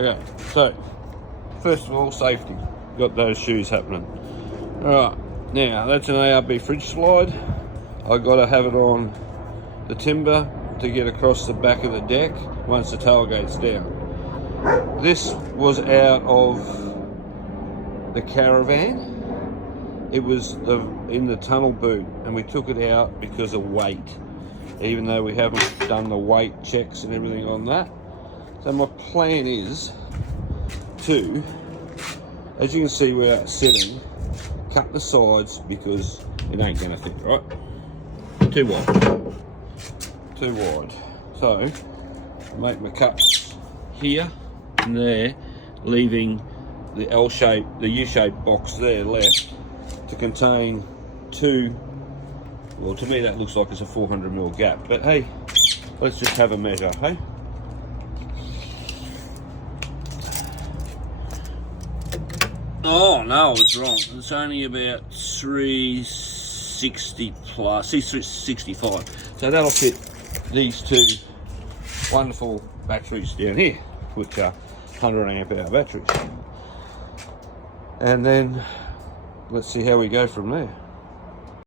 Okay, so first of all, safety. Got those shoes happening. Alright, now that's an ARB fridge slide. I got to have it on the timber to get across the back of the deck once the tailgate's down. This was out of the caravan. It was in the tunnel boot, and we took it out because of weight, even though we haven't done the weight checks and everything on that. So my plan is to, as you can see where it's sitting, cut the sides because it ain't gonna fit, right? Too wide. So make my cuts here and there, leaving the L-shape, the U-shaped box there left to contain two. Well, to me that looks like it's a 400mm gap, but hey, let's just have a measure, hey? Oh no, I was wrong. It's only about 360 plus, 365. So that'll fit these two wonderful batteries down here, which are 100 Ah batteries. And then let's see how we go from there.